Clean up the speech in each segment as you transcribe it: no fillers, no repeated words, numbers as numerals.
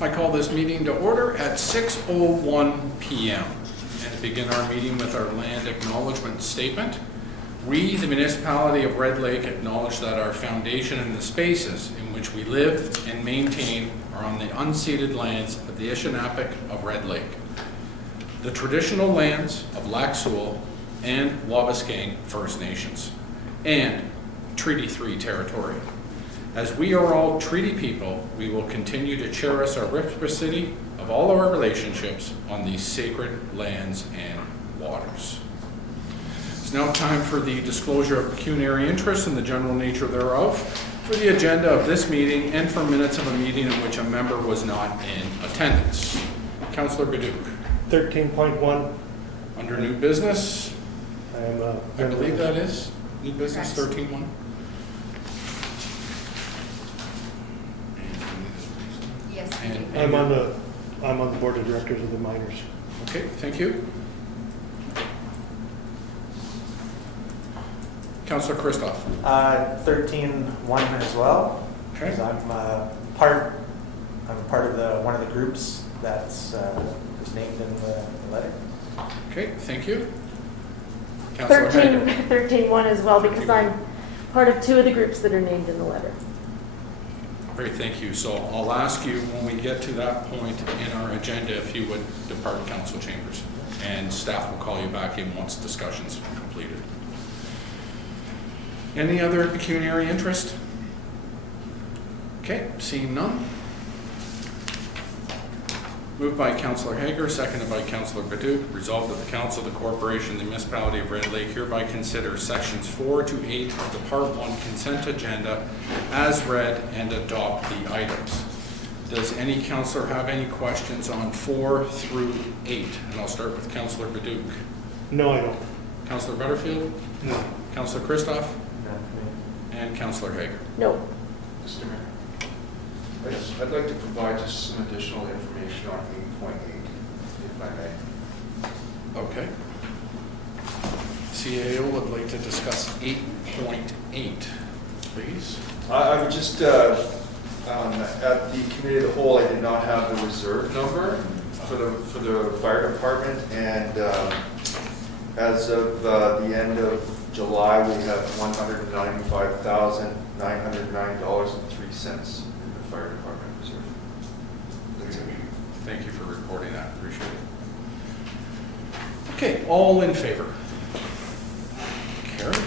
I call this meeting to order at 6:01 p.m. and to begin our meeting with our land acknowledgement statement. We, the municipality of Red Lake, acknowledge that our foundation and the spaces in which we live and maintain are on the unceded lands of the Anishinaabe of Red Lake, the traditional lands of Lac Seul and Wabauskang First Nations, and Treaty 3 territory. As we are all treaty people, we will continue to cherish our reciprocity of all of our relationships on these sacred lands and waters. It's now time for the disclosure of pecuniary interest and the general nature thereof, for the agenda of this meeting, and for minutes of a meeting in which a member was not in attendance. Councillor Baduc. 13.1. Under new business, I I believe that is new business 13.1. Yes, And I'm on the board of directors of the miners. Okay, thank you. Councillor Christoph. 13.1 as well. Okay. 'Cause I'm part of one of the groups that's is named in the letter. Okay, thank you. Councillor 13.1 as well, because I'm part of two of the groups that are named in the letter. Great, thank you. So I'll ask you when we get to that point in our agenda if you would depart council chambers, and staff will call you back in once discussions are completed. Any other pecuniary interest? Okay, seeing none. Moved by Councillor Hager, seconded by Councillor Baduc. Resolved that the Council of the Corporation, the Municipality of Red Lake, hereby consider sections 4 to 8 of the Part 1 consent agenda as read and adopt the items. Does any councillor have any questions on 4 through 8? And I'll start with Councillor Baduc. No, I don't. Councillor Butterfield? No. Councillor Christoph? None for me. And Councillor Hager. No. Mr. Mayor, I'd like to provide just some additional information on 8.8, if I may. Okay. CAO would like to discuss 8.8, please. I would just, at the committee of the whole, I did not have the reserve number for the fire department, and as of the end of July, we have $195,909.03 in the fire department reserve. That's it. Thank you for reporting that. Appreciate it. Okay, all in favor? Carried.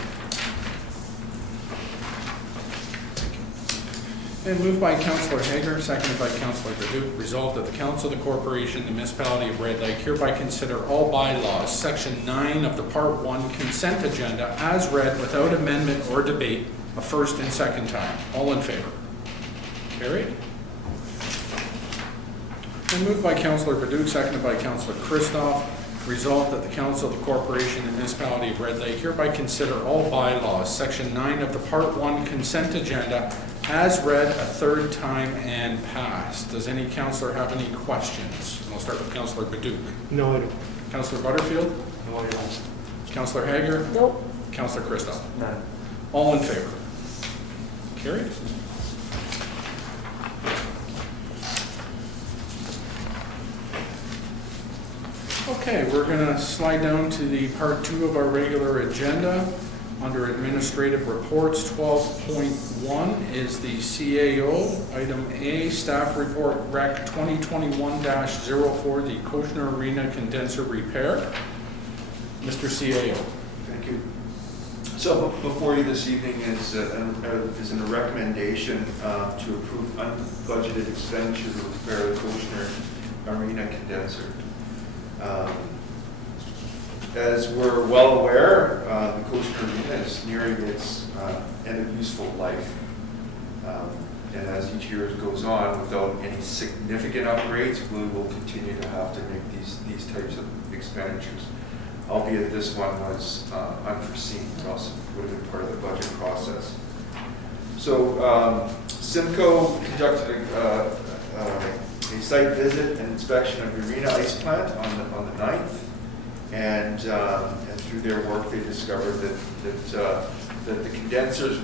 Thank you. And moved by Councillor Hager, seconded by Councillor Baduc. Resolved that the Council of the Corporation, the Municipality of Red Lake, hereby consider all bylaws, Section 9 of the Part 1 consent agenda as read without amendment or debate a first and second time. All in favor? Carried. And moved by Councillor Baduc, seconded by Councillor Christoph. Resolved that the Council of the Corporation and Municipality of Red Lake hereby consider all bylaws, Section 9 of the Part 1 consent agenda as read a third time and passed. Does any councillor have any questions? And I'll start with Councillor Baduc. No, I don't. Councillor Butterfield? No, I don't. Councillor Hager? Nope. Councillor Christoph? None. All in favor? Carried. Okay, we're going to slide down to the part 2 of our regular agenda. Under administrative reports, 12.1 is the CAO. Item A, staff report Rec 2021-04, the Cochenour Arena condenser repair. Mr. CAO. Thank you. So before you this evening is a recommendation to approve unbudgeted expenditure to repair the Cochenour Arena condenser. As we're well aware, the Cochenour Arena is nearing its end of useful life. And as each year goes on, without any significant upgrades, we will continue to have to make these types of expenditures. Albeit this one was unforeseen, or else it would have been part of the budget process. So Simcoe conducted a site visit and inspection of the arena ice plant on the 9th, and through their work they discovered that the condensers,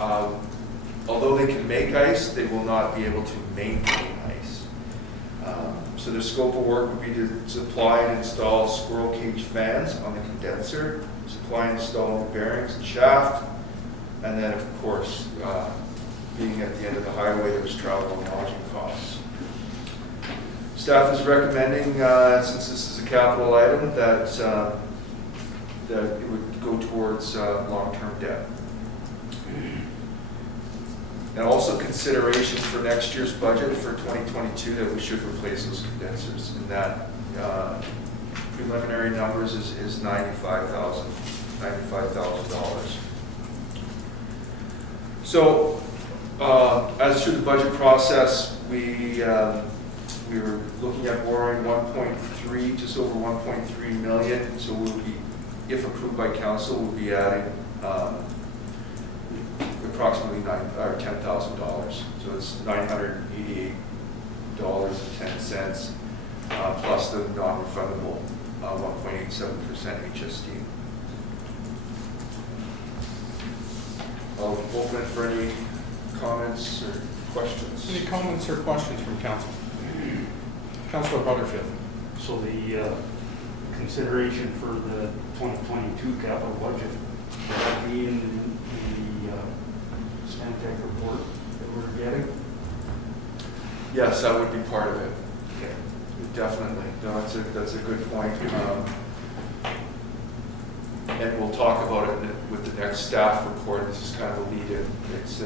although they can make ice, they will not be able to maintain ice. So the scope of work would be to supply and install squirrel cage fans on the condenser, supply and install the bearings and shaft, and then of course, being at the end of the highway, there's travel and lodging costs. Staff is recommending, since this is a capital item, that it would go towards long-term debt. And also consideration for next year's budget for 2022 that we should replace those condensers. And that preliminary numbers is $95,000. So as through the budget process, we were looking at borrowing 1.3, just over 1.3 million. So we'll be, if approved by council, we'll be adding approximately $10,000. So it's $988.10 plus the non-refundable 1.87% HST. I'll open it for any comments or questions. Any comments or questions from council? Councilor Butterfield. So the consideration for the 2022 capital budget, will that be in the Stantec report that we're getting? Yes, that would be part of it. Okay. Definitely. No, that's a good point. And we'll talk about it with the next staff report. This is kind of a lead-in. It's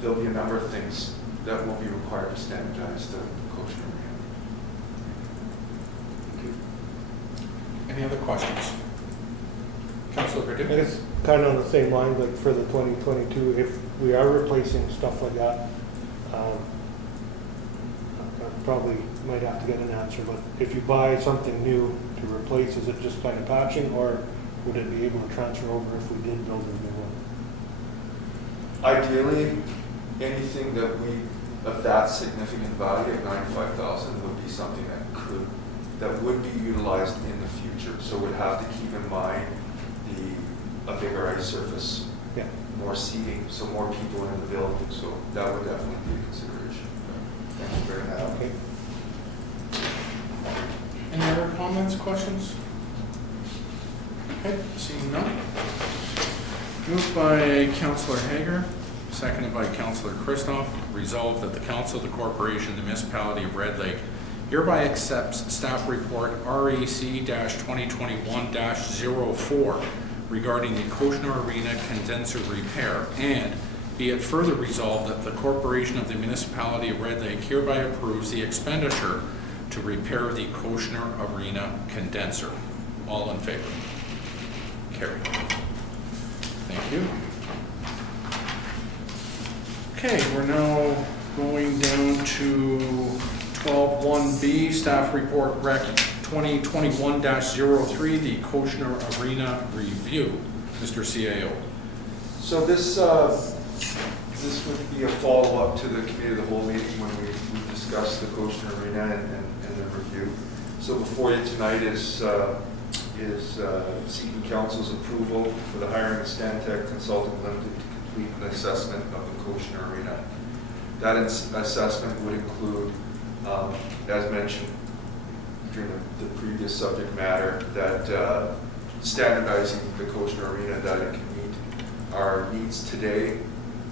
there'll be a number of things that will be required to standardize the Cochenour Arena. Any other questions? Councilor I Perdue? guess kind of on the same line, but for the 2022, if we are replacing stuff like that, I probably might have to get an answer, but if you buy something new to replace, is it just kind of patching, or would it be able to transfer over if we did build a new one? Ideally, anything that of that significant value at $95,000 would be something that would be utilized in the future. So we'd have to keep in mind a bigger ice surface, Yeah. more seating, so more people in the building. So that would definitely be a consideration. Thank you very much. Okay. Any other comments, questions? Okay, seeing none. Moved by Councilor Hager, seconded by Councilor Christoph. Resolved that the Council of the Corporation, the Municipality of Red Lake, hereby accepts staff report RAC-2021-04 regarding the Cochenour Arena condenser repair, and be it further resolved that the Corporation of the Municipality of Red Lake hereby approves the expenditure to repair the Cochenour Arena condenser. All in favor? Carried. Thank you. Okay, we're now going down to 12.1B, staff report rec 2021-03, the Cochenour Arena review. Mr. CAO. So this would be a follow-up to the committee of the whole meeting when we discussed the Cochenour Arena and the review. So before you tonight is seeking council's approval for the hiring of Stantec Consulting Limited to complete an assessment of the Cochenour Arena. That assessment would include, as mentioned during the previous subject matter, that standardizing the Cochenour Arena, that it can meet our needs today,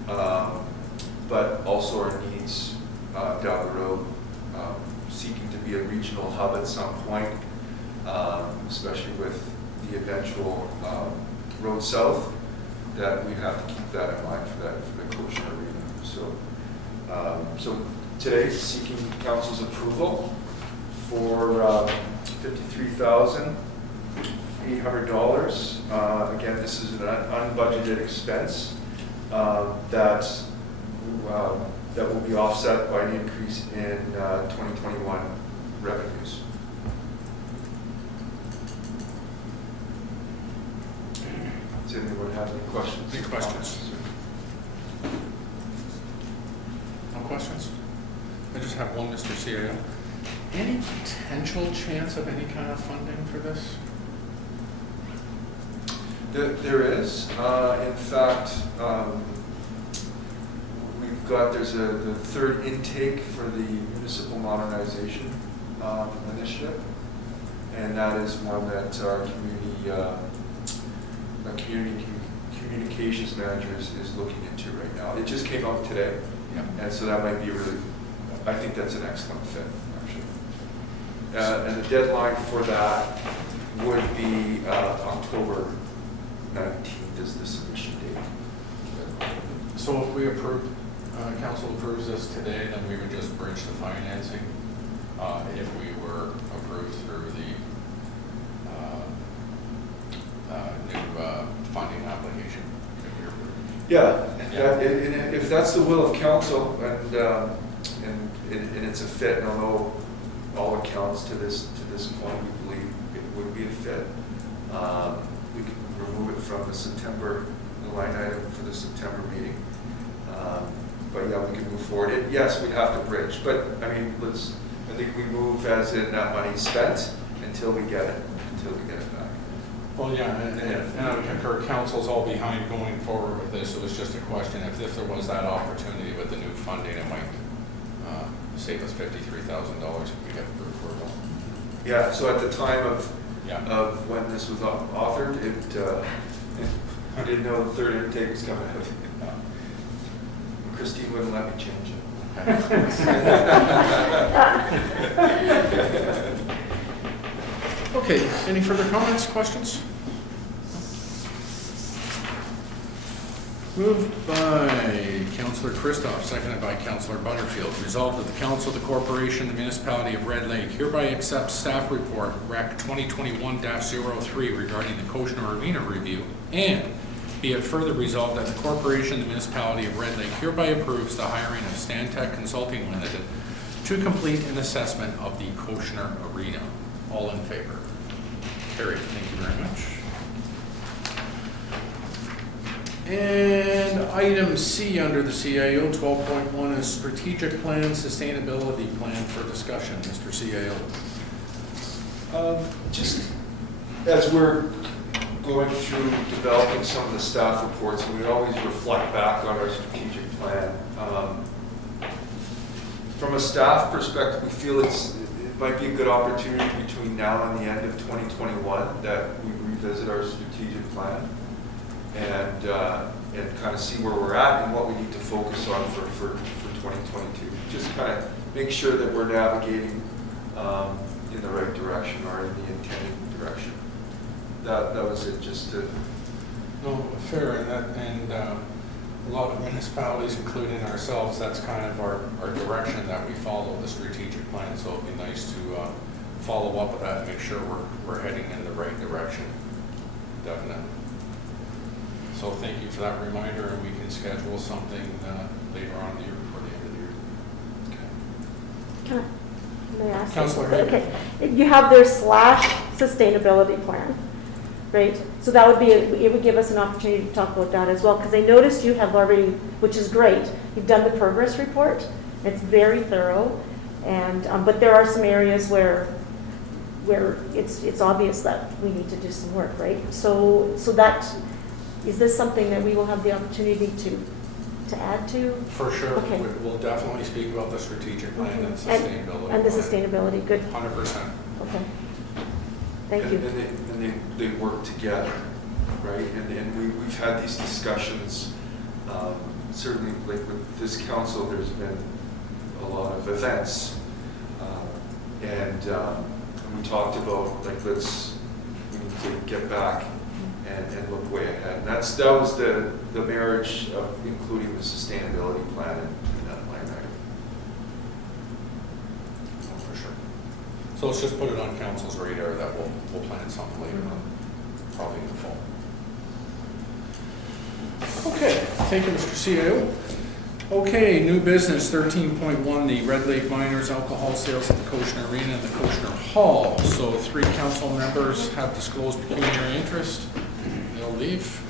but also our needs down the road, seeking to be a regional hub at some point, especially with the eventual road south, that we have to keep that in mind for the Cochenour Arena. So today, seeking council's approval for $53,800. Again, this is an unbudgeted expense that will be offset by an increase in 2021 revenues. Does anyone have any questions? Any questions? No questions? I just have one, Mr. CAO. Any potential chance of any kind of funding for this? There is. In fact, there's the third intake for the municipal modernization initiative. And that is one that our communications manager is looking into right now. It just came out today. Yeah. And so that might be I think that's an excellent fit, actually. And the deadline for that would be October 19th is the submission date. So if we approve, council approves this today, then we would just bridge the financing if we were approved through the new funding application. Yeah, Yeah. and if that's the will of council and it's a fit, and although all accounts to this point, we believe it would be a fit, we can remove it from the line item for the September meeting. But yeah, we can move forward. Yes, we'd have to bridge, but I mean, I think we move as in that money's spent until we get it back. Well, yeah, and I would concur, council's all behind going forward with this. It was just a question, if there was that opportunity with the new funding, it might save us $53,000 if we get approved for it. Yeah, so at the time of Yeah. when this was authored, I didn't know the third intake was coming out. Christine wouldn't let me change it. Okay, any further comments, questions? Moved by Councillor Christoph, seconded by Councillor Butterfield. Resolved that the Council of the Corporation, the Municipality of Red Lake hereby accepts staff report Rec 2021-03 regarding the Cochenour Arena review, and be it further resolved that the Corporation, the Municipality of Red Lake hereby approves the hiring of Stantec Consulting Limited to complete an assessment of the Cochenour Arena. All in favor? Carried. Thank you very much. And item C under the CIO 12.1 is strategic plan, sustainability plan for discussion. Mr. CIO. Just as we're going through developing some of the staff reports, and we always reflect back on our strategic plan. From a staff perspective, we feel it might be a good opportunity between now and the end of 2021 that we revisit our strategic plan and kind of see where we're at and what we need to focus on for 2022. Just kind of make sure that we're navigating in the right direction or in the intended direction. That was it, just to... No, fair, and a lot of municipalities, including ourselves, that's kind of our direction that we follow, the strategic plan. So it'd be nice to follow up with that and make sure we're heading in the right direction. Definitely. So thank you for that reminder, and we can schedule something later on in the year before the end of the year. Okay. May I ask? Councillor Hagan. Okay. You have their /sustainability plan, right? So that would be, it would give us an opportunity to talk about that as well, because I noticed you have already, which is great, you've done the progress report. It's very thorough, and but there are some areas where it's obvious that we need to do some work, right? So that, is this something that we will have the opportunity to add to? For sure. Okay. We'll definitely speak about the strategic plan and sustainability. And the plan. sustainability, good. 100%. Okay. Thank you. And they work together, right? And we've had these discussions, certainly like with this council, there's been a lot of events. And we talked about, like, we need to get back and look way ahead. And that was the marriage of including the sustainability plan in that line item. Oh, for sure. So let's just put it on council's radar that we'll plan something later on, probably in the fall. Okay, thank you, Mr. CIO. Okay, new business 13.1, the Red Lake Miners alcohol sales at the Cochenour Arena and the Cochenour Hall. So 3 council members have disclosed pecuniary interest. They'll leave.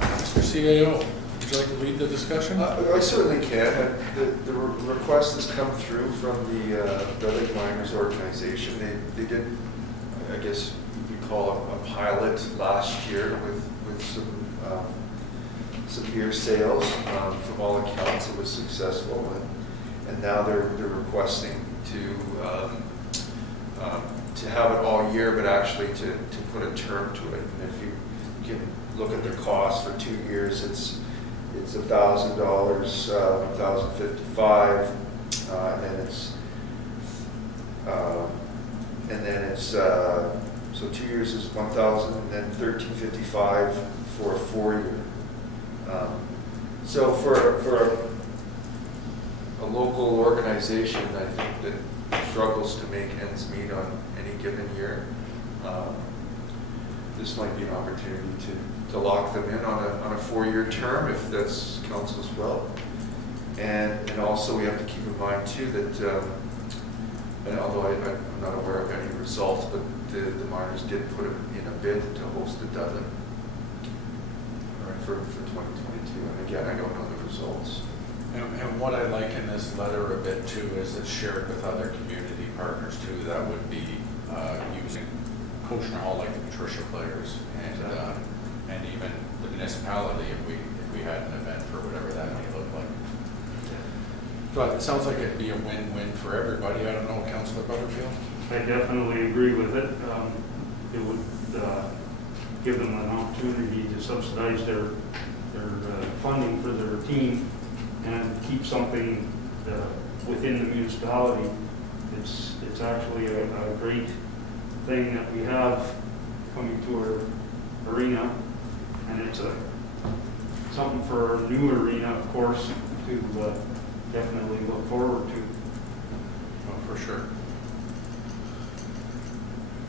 Mr. CAO, would you like to lead this discussion? I certainly can. The request has come through from the Red Lake Miners organization. They did, I guess you could call it a pilot last year with some beer sales. From all accounts, it was successful, and now they're requesting to have it all year, but actually to put a term to it. And if you can look at the cost for 2 years, it's $1,000, $1,055, and then it's so 2 years is 1,000, and then $1,355 for a 4-year. So for a local organization, I think that struggles to make ends meet on any given year, this might be an opportunity to lock them in on a 4-year term if that's council's will. And also we have to keep in mind too that, and although I'm not aware of any results, but the miners did put in a bid to host the Dublin for 2022. And again, I don't know the results. And what I like in this letter a bit too is it's shared with other community partners too that would be using Cochenour Hall, like the Patricia Players, and even the municipality if we had an event for whatever that may look like. So it sounds like it'd be a win-win for everybody. I don't know, Councillor Butterfield? I definitely agree with it. It would give them an opportunity to subsidize their funding for their team and keep something within the municipality. It's actually a great thing that we have coming to our arena, and it's something for a new arena, of course, to definitely look forward to. Oh, for sure.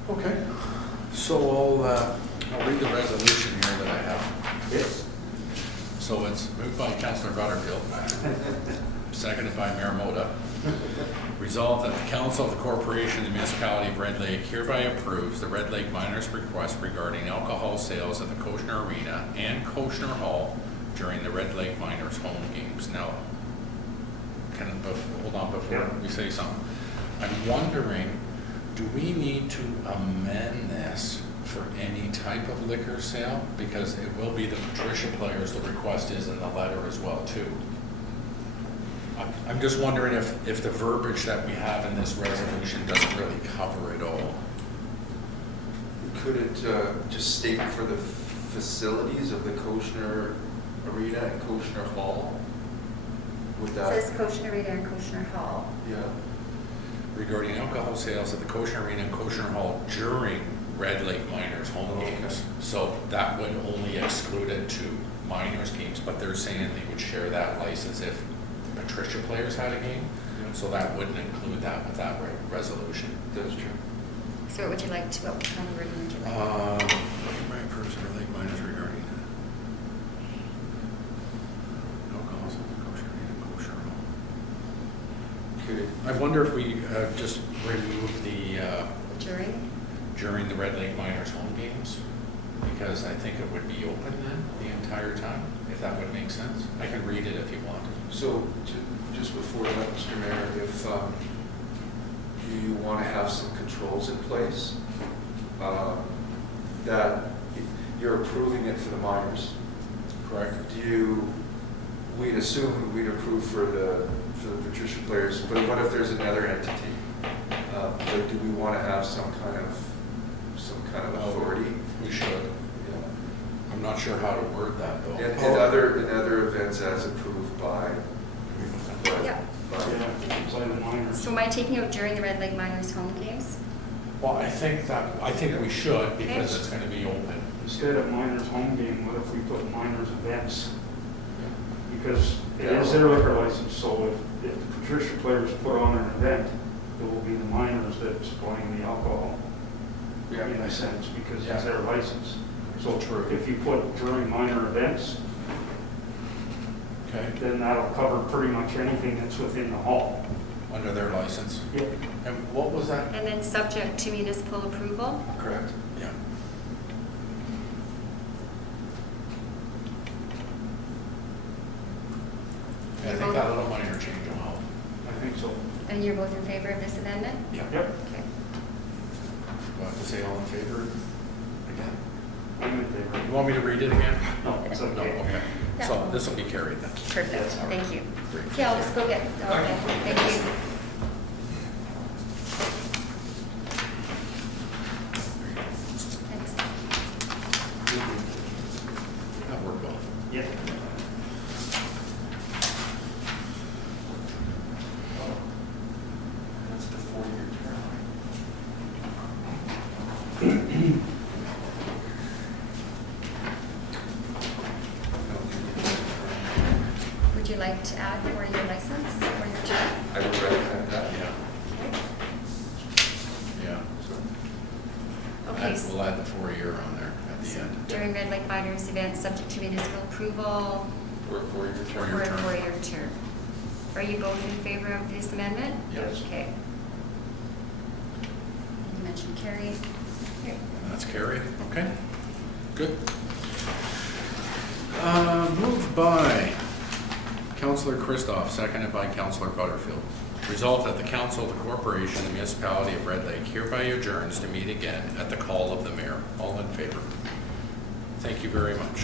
Okay, so I'll read the resolution here that I have. Yes. So it's moved by Councillor Butterfield, seconded by Mayor Moda. Resolved that the Council of the Corporation of the Municipality of Red Lake hereby approves the Red Lake Miners' request regarding alcohol sales at the Cochenour Arena and Cochenour Hall during the Red Lake Miners home games. Now, hold on before we say something. I'm wondering, do we need to amend this for any type of liquor sale? Because it will be the Patricia Players, the request is in the letter as well too. I'm just wondering if the verbiage that we have in this resolution doesn't really cover it all. Could it just state for the facilities of the Cochenour Arena and Cochenour Hall? Would It that? says Cochenour Arena and Cochenour Hall. Yeah. Regarding alcohol sales at the Cochenour Arena and Cochenour Hall during Red Lake Miners home games. So that would only exclude it to minors games, but they're saying they would share that license if the Patricia Players had a game. So that wouldn't include that with that resolution. That's true. So what would you like to, what kind of wording would you like? Right, approves Red Lake Miners regarding alcohol sales at Cochenour Arena and Cochenour Hall. Okay. I wonder if we just remove the During? the Red Lake Miners home games, because I think it would be open then the entire time, if that would make sense. I can read it if you want. So, just before that, Mr. Mayor, if you want to have some controls in place, that you're approving it for the minors, Correct. we'd assume we'd approve for the Patricia Players, but what if there's another entity? Like, do we want to have some kind of authority? We should. Yeah. I'm not sure how to word that though. And other events as approved by. Yeah. Yeah, silent miners. So am I taking out during the Red Lake Miners home games? Well, I think we should, because it's going to be open. Instead of miners home game, what if we put miners events? Because it is their liquor license, so if the Patricia Players put on an event, it will be the miners that's buying the alcohol. Yeah. In a sense, because Yeah. it's their license. So True. if you put during minor events, Okay. then that'll cover pretty much anything that's within the hall. Under their license. Yep. And what was that? And then subject to municipal approval? Correct. Yeah. I think that little money interchange will help. I think so. And you're both in favor of this amendment? Yeah. Yep. Okay. Do I have to say all in favor again? I'm in favor. You want me to read it again? No, it's No, okay. okay. So this will be carried then. Perfect, Yes. thank you. Great. Okay, I'll just go get, okay, thank you. Thanks. That worked well. Yep. That's the 4-year term. Would you like to add for your license or your term? I would recommend that. Yeah, yeah. Okay, We'll add the 4-year on there at the end. during Red Lake Miners event, subject to municipal approval Or a 4-year term. Four-year for a term. 4-year term. Are you both in favor of this amendment? Yes. Okay. You mentioned carried. Here. And that's carried, okay, good. Moved by Councillor Christoph, seconded by Councillor Butterfield. Resolved that the Council of the Corporation, the Municipality of Red Lake hereby adjourns to meet again at the call of the mayor. All in favor? Thank you very much.